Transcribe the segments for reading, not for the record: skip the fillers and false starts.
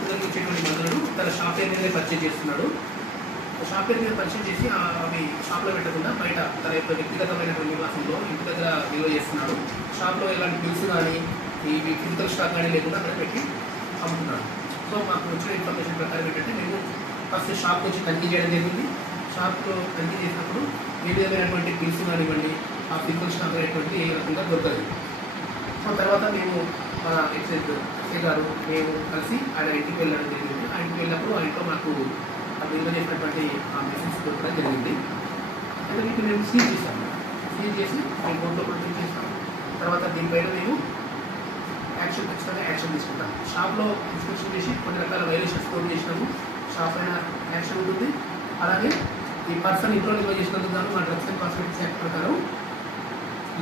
పిల్లలకి ఇచ్చేటువంటి మందులను తన షాప్ పేరు మీద పర్చేజ్ చేస్తున్నాడు. షాప్ పేరు మీద పర్చేజ్ చేసి అవి షాప్లో పెట్టకుండా బయట తన యొక్క వ్యక్తిగతమైనటువంటి నివాసంలో ఇంటి దగ్గర నిల్వ చేస్తున్నాడు. షాప్లో ఎలాంటి బిల్స్ కానీ ఈ ఫిజికల్ స్టాక్ కానీ లేకుండా అక్కడ పెట్టి అమ్ముతున్నాడు. సో మాకు వచ్చిన ఇన్ఫర్మేషన్ ప్రకారం ఏంటంటే మేము ఫస్ట్ షాప్ వచ్చి తనిఖీ చేయడం జరిగింది. షాప్లో తనిఖీ చేసినప్పుడు ఏ విధమైనటువంటి బిల్స్ కానివ్వండి ఆ ఫిజికల్ స్టాక్ అనేటువంటి ఏ రకంగా దొరకదు. సో తర్వాత మేము మన ఎక్సైజ్ గారు మేము కలిసి ఆయన ఇంటికి వెళ్ళడం జరిగింది. ఆ ఇంటికి వెళ్ళినప్పుడు ఆ ఇంట్లో మాకు నిల్వ చేసినటువంటి ఆ మెషిన్స్ దొరకడం జరిగింది. అయితే వీటిని మేము సీజ్ చేసాము. సీజ్ చేసి మేము కోర్టులో ప్రొడ్యూస్ చేస్తాము. తర్వాత దీనిపైన మేము ఖచ్చితంగా యాక్షన్ తీసుకుంటాం. షాప్లో ఇన్స్పెక్షన్ చేసి కొన్ని రకాల వైలేషన్స్ నోట్ చేసినాము. షాప్ పైన యాక్షన్ ఉంటుంది. అలాగే ఈ పర్సన్ ఇంట్లో నిల్వ చేసినందుకు గాను మా డ్రగ్స్ అండ్ కాస్మెటిక్స్ యాక్ట్ ప్రకారం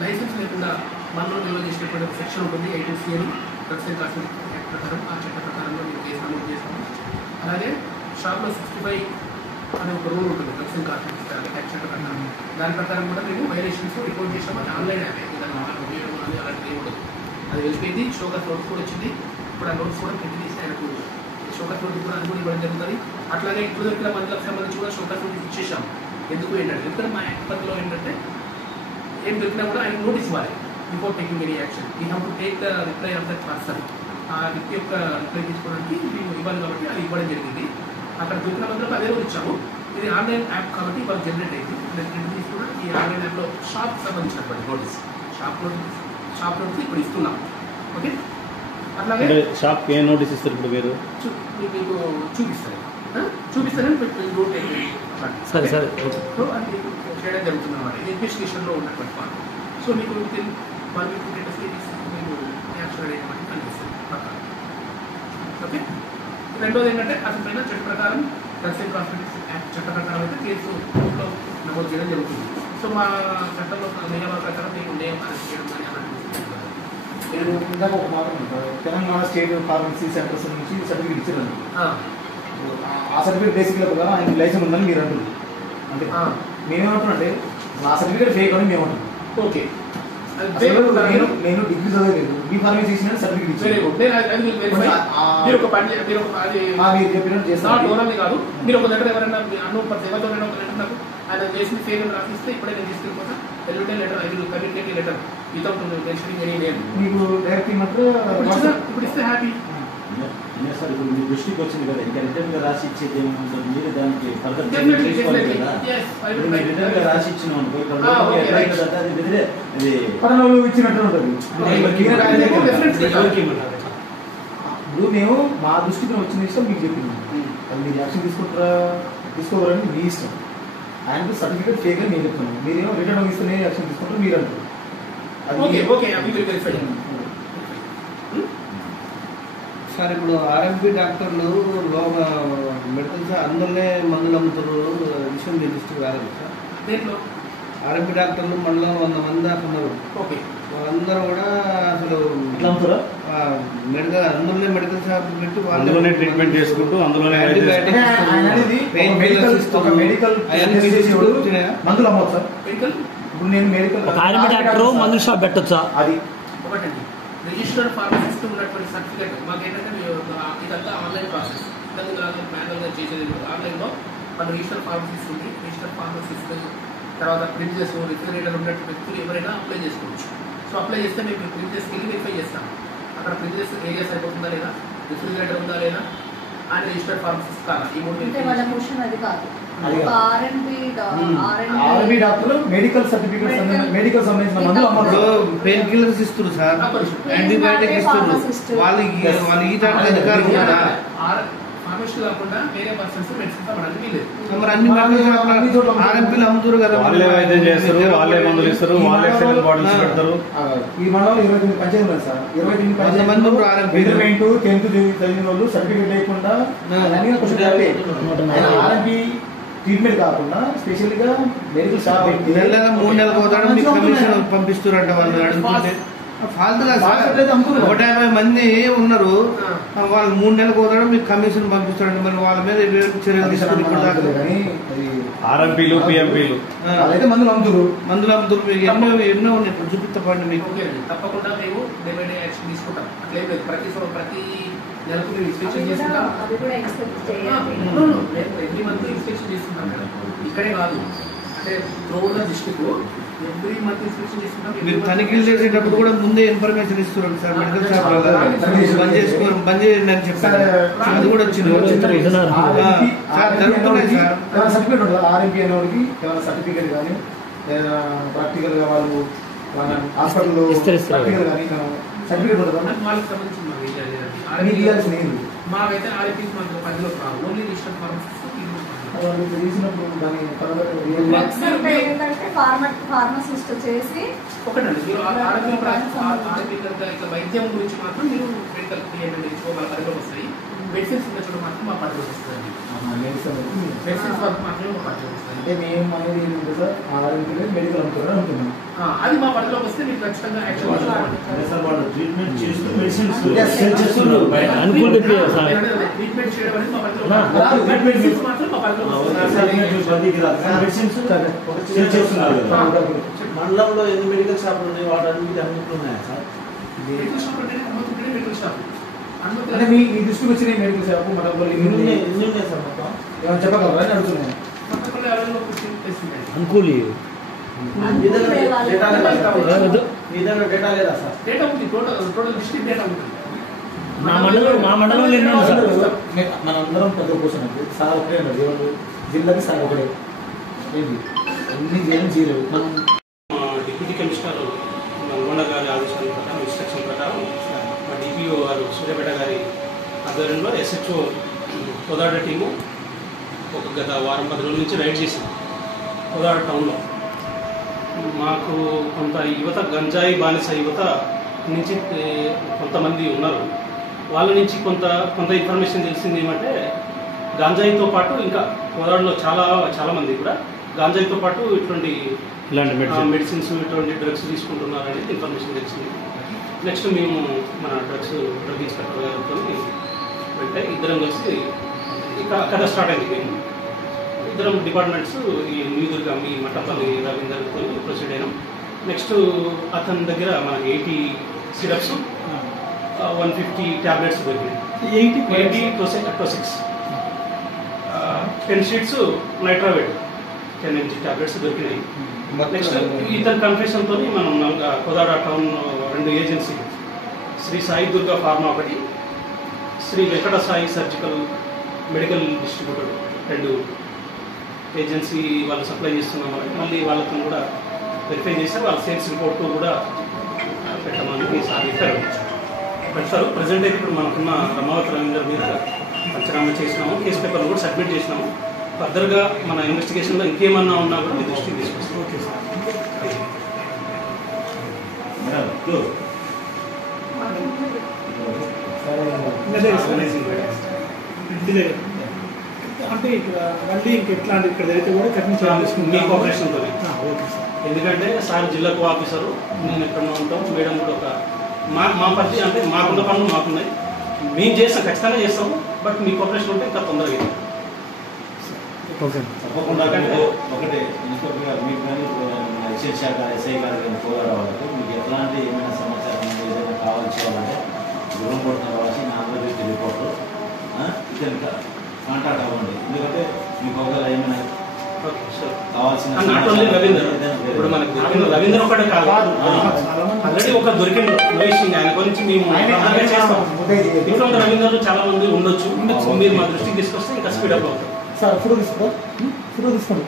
లైసెన్స్ లేకుండా మనలో నిల్వ చేసినటువంటి ఒక సెక్షన్ ఉంటుంది 8C అని డ్రగ్స్ అండ్ కాస్మెటిక్స్ యాక్ట్ ప్రకారం ఆ చట్ట ప్రకారంలో మేము కేసు నమోదు చేస్తాము. అలాగే షాప్లో 65 అనే ఒక రూల్ ఉంటుంది డ్రగ్స్ అండ్ కాస్మెటిక్స్ యాక్ట్ చట్ట ప్రకారం. దాని ప్రకారం కూడా మేము వైలేషన్స్ రిపోర్ట్ చేసాము. అది ఆన్లైన్ యాప్ ఉపయోగం అని అలాంటివి ఉండదు. అది వెళ్ళిపోయింది. షోకాస్ నోట్స్ కూడా వచ్చింది. ఇప్పుడు ఆ నోట్స్ కూడా ప్రింట్ చేసి ఆయనకు షోకాస్ నోట్స్ కూడా అనుకుని ఇవ్వడం జరుగుతుంది. అట్లాగే ఇప్పుడు దొరికిన మందులకు సంబంధించి కూడా షోకాస్ నోటీస్ ఇచ్చేసాం. ఎందుకు ఏంటంటే ఎందుకంటే మా యాక్ట్ పద్ధతిలో ఏంటంటే ఏం దొరికినా కూడా ఆయన నోటీస్ ఇవ్వాలి. Before taking any action we have to take the reply of that person. ఆ వ్యక్తి యొక్క రిప్లై తీసుకోవడానికి మేము ఇవ్వాలి కాబట్టి అది ఇవ్వడం జరిగింది. అక్కడ దొరికిన మందులకు అదే రోజు ఇచ్చాము. ఇది ఆన్లైన్ యాప్ కాబట్టి ఇవాళ జనరేట్ అయింది. ప్రింట్ తీసుకున్న ఈ ఆన్లైన్ యాప్లో షాప్ సంబంధించినటువంటి నోటీస్ షాప్ నోటీస్ ఇప్పుడు ఇస్తున్నాం. ఓకే, అట్లాగే షాప్ ఏ నోటీస్ ఇస్తారు ఇప్పుడు మీరు మీకు చూపిస్తారని సరే సరే సో అది చేయడం జరుగుతుంది అన్నమాట. ఇది ఇన్వెస్టిగేషన్లో ఉన్నటువంటి పార్ట్. సో మీకు 1 week 2 days మీకు యాక్షన్ అనేటువంటి కనిపిస్తుంది ప్రకారం. ఓకే, రెండోది ఏంటంటే అసలు పైన చట్ట ప్రకారం డ్రగ్స్ అండ్ కాస్మెటిక్స్ యాక్ట్ చట్ట ప్రకారం అయితే కేసు కోర్టులో నమోదు చేయడం జరుగుతుంది. సో మా చట్టంలో నియమాల ప్రకారం మీకు నేమ్ అరెస్ట్ చేయడం కానీ అలాంటివి నేను ఇందాక ఒక మాట తెలంగాణ స్టేట్ ఫార్మసీ సెంటర్స్ నుంచి సర్టిఫికేట్ ఇచ్చారండి. ఆ సర్టిఫికేట్ బేసిక్గా ప్రకారం ఆయన లైసెన్స్ ఉందని మీరు అంటారు. అంటే మేమేమంటున్నాం అంటే నా సర్టిఫికేట్ ఫేక్ అని మేము అంటున్నాం. ఓకే, నేను డిగ్రీ చదవలేదు, బీ ఫార్మసీ ఇచ్చిన సర్టిఫికేట్ ఇచ్చాను. చెప్పినట్టు చేస్తాను కాదు. మీరు ఒక దగ్గర ఎవరైనా అన్నో ఎవరితో ఒక లెటర్ నాకు ఆయన చేసిన ఫేక్ అని రాసిస్తే ఇప్పుడే నేను తీసుకెళ్ళిపోతా. ఎల్లుంటే letter I will communicate letter without mentioning any name. మీకు డైరెక్ట్ ఇప్పుడు ఇస్తే హ్యాపీ. సార్ ఇప్పుడు మీ దృష్టికి వచ్చింది కదా, ఇంకా రిటర్న్ గా రాసి ఇచ్చేది ఏముంటుంది మీరు దానికి రిటర్న్ గా రాసి ఇచ్చిన ఇచ్చినట్టు ఉంటుంది. ఇప్పుడు మేము మా దృష్టికి వచ్చిన ఇష్టం మీకు చెప్పింది. అది మీరు యాక్షన్ తీసుకుంటారా తీసుకోవాలని మీ ఇష్టం. ఆయనకు సర్టిఫికేట్ ఫేక్ అని నేను చెప్తున్నాను. మీరేమో రిటర్న్ ఇస్తే నేను యాక్షన్ తీసుకుంటారు మీరు అంటారు. సార్ ఇప్పుడు ఆర్ఎంపీ డాక్టర్లు మెడికల్స్ అందులోనే మందులు అమ్ముతారు విషయం మీ దృష్టికి రాలేదు సార్? ఆర్ఎంపీ డాక్టర్లు మనలో 100 మంది దాకా ఉన్నారు. ఓకే, వాళ్ళందరూ కూడా అసలు మెడికల్ అందులోనే మెడికల్ షాప్ పెట్టి అందులోనే ట్రీట్మెంట్ చేసుకుంటూ అందులోనే మందులు అమ్మవచ్చు సార్. ఇప్పుడు నేను మెడికల్ డాక్టర్ మందుల షాప్ పెట్టొచ్చా? అది ఒకటండి. రిజిస్టర్డ్ ఫార్మసిస్ట్ ఉన్నటువంటి సర్టిఫికేట్ మాకేంటంటే ఇదంతా ఆన్లైన్ ప్రాసెస్. ఇంతకుముందు మాన్యువల్గా చేసేది ఆన్లైన్లో మన రిజిస్టర్డ్ ఫార్మసిస్ట్ ఉంది. రిజిస్టర్డ్ ఫార్మసిస్ట్ తర్వాత ప్రిన్సెస్ రిఫ్రిజిరేటర్ ఉన్నటువంటి వ్యక్తులు ఎవరైనా అప్లై చేసుకోవచ్చు. సో అప్లై చేస్తే మేము ప్రిన్సెస్కి వెళ్ళి వెరిఫై చేస్తాం. అక్కడ ప్రిన్సెస్ ఏరియా సరిపోతుందా లేదా, రిఫ్రిజిరేటర్ ఉందా లేదా, ఆయన రిజిస్టర్డ్ ఫార్మసిస్ట్ కాదా, ఈ 3 ఆర్ఎంపీ డాక్టర్లు మెడికల్ సర్టిఫికేట్స్ మెడికల్ సంబంధించిన మందులు అమ్మరు. పెయిన్ కిల్లర్స్ ఇస్తారు సార్, యాంటీబయాటిక్ ఇస్తారు. వాళ్ళకి ఈ డాక్టర్ అధికారం ఉందా? ఫార్మసిస్ట్ కాకుండా వేరే పర్సన్స్ మెడిసిన్స్ అమ్మడానికి లేదు. మరి అన్ని ఆర్ఎంపీలు అమ్ముతారు కదా, వాళ్ళే వైద్యం చేస్తారు, వాళ్ళే మందులు ఇస్తారు, వాళ్ళే సెలెక్ట్ బాటిల్స్ పెడతారు. ఈ మండలం 29 పంచాయతీ ఉంది సార్. 29 మంది గవర్నమెంట్ 10th చదివిన వాళ్ళు సర్టిఫికేట్ లేకుండా ఆర్ఎంపీ ట్రీట్మెంట్ కాకుండా స్పెషల్ గా మెడికల్ షాప్ 3 నెలలకు పోతాడు మీకు కమిషన్ పంపిస్తారంట. వాళ్ళు అడుగుతుంటే ఫాల్తుగా 150 మంది ఉన్నారు, వాళ్ళు 3 నెలలకు పోతాడు మీకు కమిషన్ పంపిస్తారంట. మరి వాళ్ళ మీద చర్యలు తీసుకుని ఆర్ఎంపీలు పిఎంపీలు అయితే మందులు అమ్ముతారు మీకు ఎన్నో ఉన్నాయి. ఇప్పుడు చూపిస్తాండి మీకు. తప్పకుండా మేము డే బై డే యాక్షన్ తీసుకుంటాం. అట్లే ప్రతి నెలకు మీరు ఇన్స్పెక్షన్ చేసుకుంటాం. ఎవ్రీ మంత్ ఇన్స్పెక్షన్ చేసుకుంటాం మేడం. ఇక్కడే కాదు, అంటే throughout the district every month inspection చేసుకుంటాం. మీరు తనిఖీలు చేసేటప్పుడు కూడా ముందే ఇన్ఫర్మేషన్ ఇస్తున్నారు సార్. మెడికల్ షాప్ బంద్ చేసుకోవాలి, బంద్ చేయండి అని చెప్తారు. అది కూడా వచ్చింది. జరుగుతున్నాయి సార్. సర్టిఫికేట్ ఉంటుంది ఆర్ఎంపీ అనే వాడికి ఏమైనా సర్టిఫికేట్ కానీ లేదా ప్రాక్టికల్గా వాళ్ళు హాస్పిటల్లో ప్రాక్టికల్ కానీ సర్టిఫికేట్ ఉంటుంది. వాళ్ళకి సంబంధించిన మాకైతే ఆర్ఎంపీ మాకు పరిధిలో కాదు, ఓన్లీ రిజిస్టర్ ఫార్మసిస్ట్ తెలిసినప్పుడు దాని ఫార్మసిస్ట్ చేసి ఒకటండి. మీరు ఆర్ఎంపీ వైద్యం గురించి మాత్రం మీరు మెడికల్ వాళ్ళ పరిధిలోకి వస్తాయి. మెడిసిన్స్ ఉన్న చోట మాత్రం మా పరిధిలోకి వస్తుంది. మెడిసిన్స్ వరకు మాత్రమే మా పరిధిలోకి వస్తుంది. అంటే మేము అనేది ఏంటంటే సార్ ఆర్ఎంపీ మెడికల్ అనుకుంటున్నాం అనుకుంటున్నాం. అది మా పరిధిలోకి వస్తే మీకు ఖచ్చితంగా యాక్షన్ ట్రీట్మెంట్ చేస్తూ మెడిసిన్స్ ట్రీట్మెంట్ చేయడం అనేది మా పరిధిలో మెడిసిన్స్ మాత్రం మా పరిధిలోకి మండలంలో ఎన్ని మెడికల్ షాపులు ఉన్నాయి? వాటి అన్నింటిలో ఉన్నాయా సార్? మెడికల్ షాప్ అంటే మెడికల్ షాప్ అంటే మీ దృష్టికి వచ్చిన మెడికల్ షాప్ మండలంలో ఎన్ని ఉన్నాయి సార్? మొత్తం ఏమైనా చెప్పగలరా అని అడుగుతున్నాను. అనుకూలి డేటా లేదా సార్? డేటా ఉంది, టోటల్ డిస్ట్రిక్ట్ డేటా ఉంటుంది. మా మండలంలో మనందరం పెద్ద క్వశ్చన్ అంటే సార్ ఒకటే అన్నారు, జిల్లాకి సార్ ఒకటే ఏంటి అన్ని చేయలేవు. మనం డిప్యూటీ కమిషనర్ నల్గొండ గారి ఆదేశాల ప్రకారం ఇన్స్ట్రక్షన్ ప్రకారం మా డిపిఓ గారు సూర్యాపేట గారి ఆధ్వర్యంలో ఎస్హెచ్ఓ కోదాడ టీము ఒక గత వారం 10 రోజుల నుంచి రైడ్ చేసింది కోదాడ టౌన్లో. మాకు కొంత యువత గంజాయి బానిస యువత నుంచి కొంతమంది ఉన్నారు. వాళ్ళ నుంచి కొంత ఇన్ఫర్మేషన్ తెలిసింది ఏమంటే గాంజాయితో పాటు ఇంకా కోదాడలో చాలామంది కూడా గాంజాయితో పాటు ఇలాంటి మెడిసిన్స్ ఇటువంటి డ్రగ్స్ తీసుకుంటున్నారు అనేది ఇన్ఫర్మేషన్ తెలిసింది. నెక్స్ట్ మేము మన డ్రగ్ ఇన్స్పెక్టర్ గారితో వెంటనే ఇద్దరం కలిసి అక్కడ స్టార్ట్ అయింది. మేము ఇద్దరం డిపార్ట్మెంట్స్ ఈ న్యూదుర్గా మీ మట్టపల్లి రవీందర్తో ప్రొసీడ్ అయినాం. నెక్స్ట్ అతని దగ్గర మనకి 80 సిరప్స్ 150 ట్యాబ్లెట్స్ దొరికినాయి. 80 టోసిక్స్ 10 షీట్స్ నైట్రావేట్ 10 mg ట్యాబ్లెట్స్ దొరికినాయి. నెక్స్ట్ ఇతని కన్ఫెషన్తో మనం Kodad town 2 agency Shri Sai Durga pharma ఒకటి, Shri Venkata Sai surgical medical distributor 2 agency వాళ్ళు సప్లై చేస్తున్నాం. మళ్ళీ వాళ్ళతో కూడా వెరిఫై చేస్తే వాళ్ళ సేల్స్ రిపోర్ట్ కూడా పెట్టమని సార్ పెడతారు. ప్రజెంట్ అయితే ఇప్పుడు మనకున్న రమావతి రవీందర్ మీద పంచనామా చేసినాము, కేసు పేపర్లు కూడా సబ్మిట్ చేసినాము. ఫర్దర్గా మన ఇన్వెస్టిగేషన్లో ఇంకేమన్నా ఉన్నా కూడా మీ దృష్టికి తీసుకొస్తాం. Okay sir. అంటే ఇక్కడ మళ్ళీ ఇంకెట్లాంటి ఇక్కడ అయితే కూడా కఠిన మీ కోఆపరేషన్తో. Okay sir. ఎందుకంటే సార్ జిల్లాకు ఆఫీసరు, నేను ఎక్కడో ఉంటాం, మేడం కూడా ఒక మా పరిధి అంటే మాకున్న పనులు మాకున్నాయి. మేము చేస్తాం, ఖచ్చితంగా చేస్తాము. బట్ మీ కోఆపరేషన్ ఉంటే ఇంకా తొందరగా తప్పకుండా. ఒకటే ఇన్స్పెక్టర్ గారు మీకు కానీ ఎక్సైజ్ శాఖ ఎస్ఐ గారు కానీ పోరాడాలంటే మీకు ఎట్లాంటి ఏమైనా సమాచారం ఏదైనా కావాల్సిందంటే దూరం పడుతున్న రాసి నా అందరికీ రిపోర్టు ఇతని కాంటాక్ట్ అవ్వండి. ఎందుకంటే మీకు ఒకవేళ ఏమైనా కావాల్సిన ఇప్పుడు మనకి రవీంద్ర ఒకటే కాదు, ఆల్రెడీ ఒక దొరికిన ఆయన గురించి మేము చేస్తాం. ఇంట్లో రవీంద్రలో చాలా మంది ఉండొచ్చు. మీరు మా దృష్టికి తీసుకొస్తే ఇంకా స్పీడప్ అవుతాం. సార్ ఫోటో తీసుకోండి.